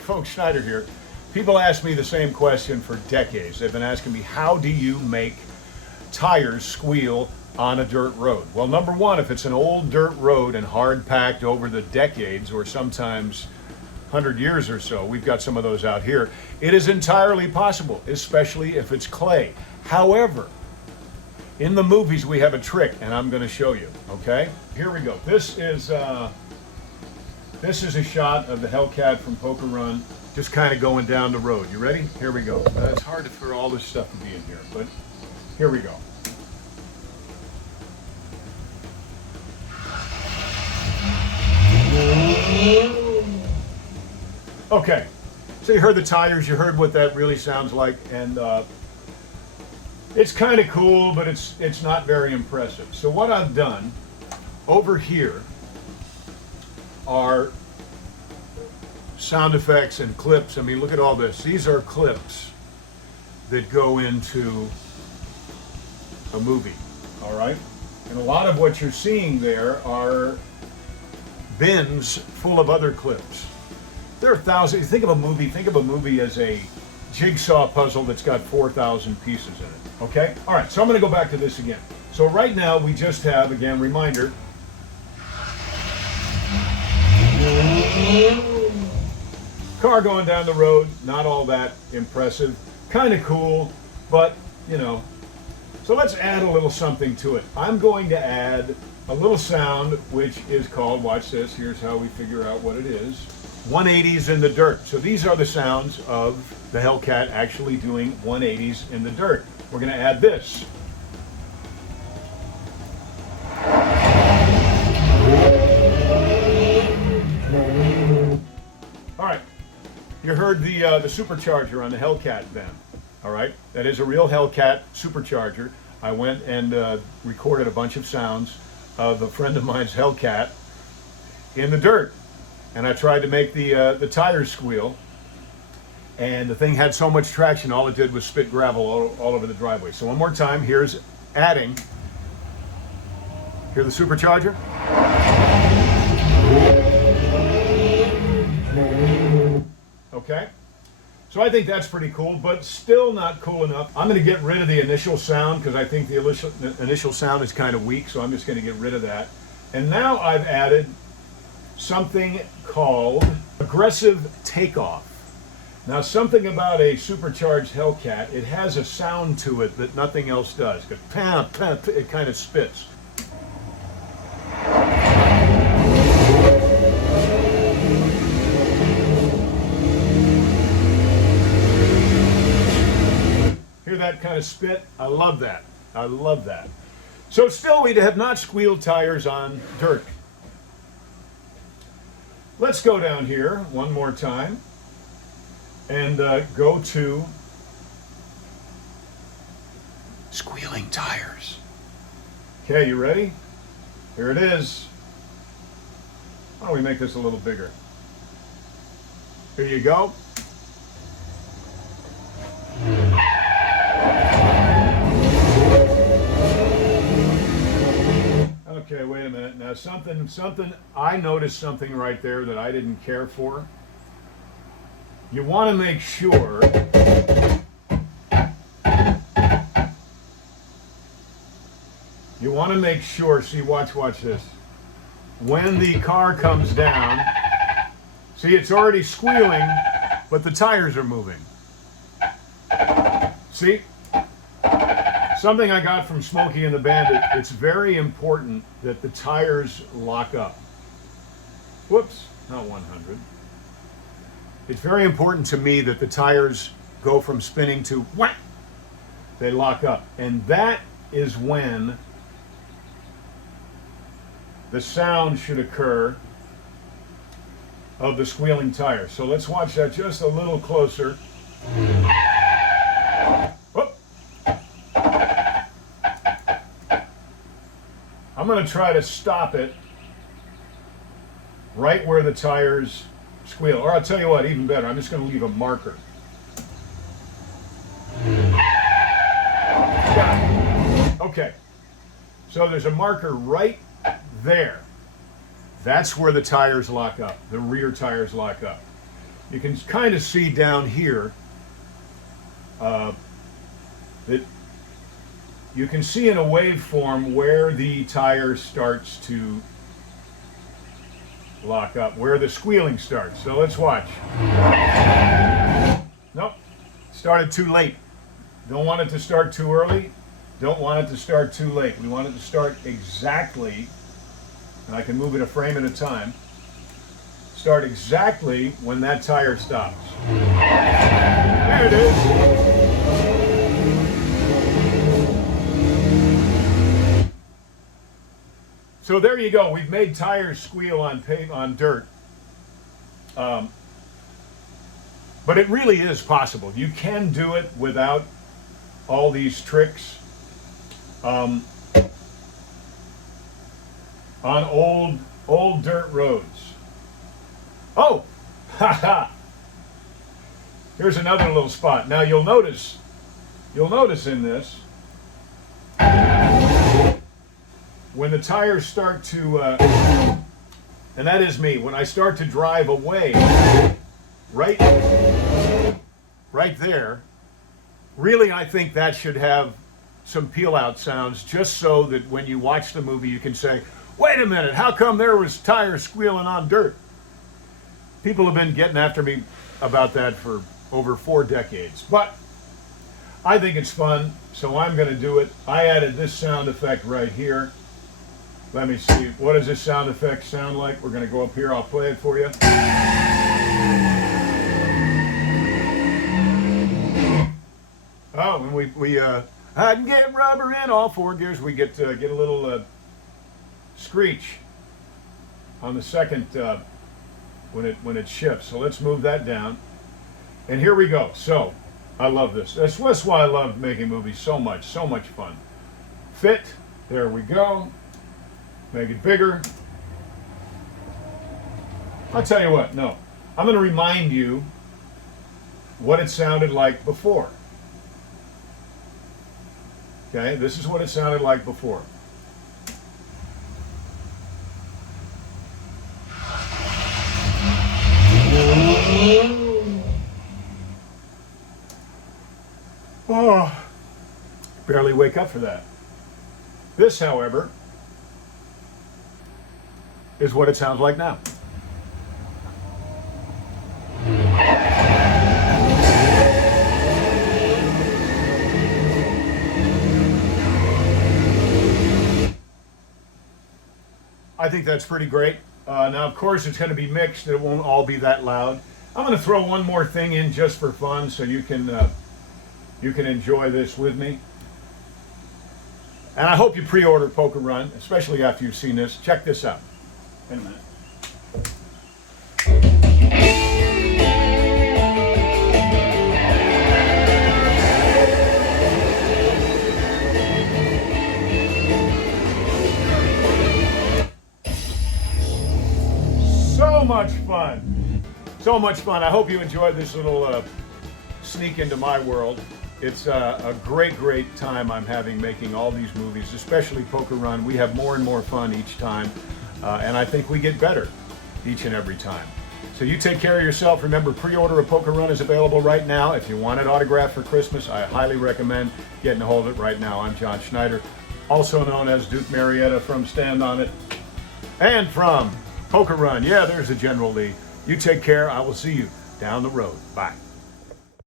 folks, Schneider here. People ask me the same question for decades. They've been asking me, how do you make tires squeal on a dirt road? Well, number one, if it's an old dirt road and hard packed over the decades or sometimes 100 years or so, we've got some of those out here, it is entirely possible, especially if it's clay. However, in the movies we have a trick, and I'm going to show you, okay? Here we go. This is a shot of the Hellcat from Poker Run, just kind of going down the road. You ready? Here we go. It's hard for all this stuff to be in here, but here we go. Okay, so you heard the tires, you heard what that really sounds like, and it's kind of cool, but it's not very impressive. So what I've done over here are sound effects and clips. I mean, look at all this. These are clips that go into a movie, all right? And a lot of what you're seeing there are bins full of other clips. There are thousands. Think of a movie as a jigsaw puzzle that's got 4,000 pieces in it, okay? All right, so I'm gonna go back to this again. So right now we just have, again, reminder, car going down the road, not all that impressive, kind of cool, but you know. So let's add a little something to it. I'm going to add a little sound which is called, watch this, here's how we figure out what it is, 180s in the dirt. So these are the sounds of the Hellcat actually doing 180s in the dirt. We're going to add this. All right, you heard the supercharger on the Hellcat then, all right? That is a real Hellcat supercharger. I went and recorded a bunch of sounds of a friend of mine's Hellcat in the dirt. And I tried to make the tires squeal. And the thing had so much traction, all it did was spit gravel all over the driveway. So one more time, here's adding. Hear the supercharger? Okay, so I think that's pretty cool, but still not cool enough. I'm going to get rid of the initial sound because I think the initial sound is kind of weak, so I'm just going to get rid of that. And now I've added something called aggressive takeoff. Now, something about a supercharged Hellcat, it has a sound to it that nothing else does. It kind of spits. Hear that kind of spit? I love that. I love that. So still, we have not squealed tires on dirt. Let's go down here one more time and go to squealing tires. Okay, you ready? Here it is. Why don't we make this a little bigger? Here you go. Okay, wait a minute. Now I noticed something right there that I didn't care for. You want to make sure see, watch this. When the car comes down, see, it's already squealing, but the tires are moving. See? Something I got from Smokey and the Bandit, it's very important that the tires lock up. Whoops, not 100. It's very important to me that the tires go from spinning to whack. They lock up. And that is when the sound should occur of the squealing tires. So let's watch that just a little closer. I'm going to try to stop it right where the tires squeal. Or I'll tell you what, even better, I'm just going to leave a marker. Okay, so there's a marker right there. That's where the tires lock up, the rear tires lock up. you can kind of see down here that you can see in a waveform where the tire starts to lock up, where the squealing starts. So let's watch. Nope, started too late. Don't want it to start too early. Don't want it to start too late. We want it to start exactly, and I can move it a frame at a time, start exactly when that tire stops. There it is. So there you go. We've made tires squeal on dirt. But it really is possible. You can do it without all these tricks. On old dirt roads. Oh, haha. Here's another little spot. Now you'll notice in this, when the tires start to, and that is me, when I start to drive away, right there, really I think that should have some peel out sounds, just so that when you watch the movie you can say, wait a minute, how come there was tires squealing on dirt? People have been getting after me about that for over 4 decades, but I think it's fun, so I'm going to do it. I added this sound effect right here. Let me see, what does this sound effect sound like? We're going to go up here, I'll play it for you. Oh, and we I can get rubber in all 4 gears. We get a little screech on the second when it shifts. So let's move that down. And here we go. So I love this. That's why I love making movies so much fun. Fit. There we go. Make it bigger. I'll tell you what. No, I'm going to remind you what it sounded like before. Okay, this is what it sounded like before. Oh, barely wake up for that. This, however, is what it sounds like now. I think that's pretty great. Now, of course, it's going to be mixed. It won't all be that loud. I'm going to throw one more thing in just for fun, so you can enjoy this with me. And I hope you pre-order Poker Run, especially after you've seen this. Check this out. Wait a minute. So much fun. So much fun. I hope you enjoyed this little sneak into my world. It's a great time I'm having making all these movies, especially Poker Run. We have more and more fun each time, and I think we get better each and every time. So you take care of yourself. Remember, pre-order of Poker Run is available right now. If you want it autographed for Christmas, I highly recommend getting a hold of it right now. I'm John Schneider, also known as Duke Marietta from Stand On It and from Poker Run. Yeah, there's the General Lee. You take care. I will see you down the road. Bye.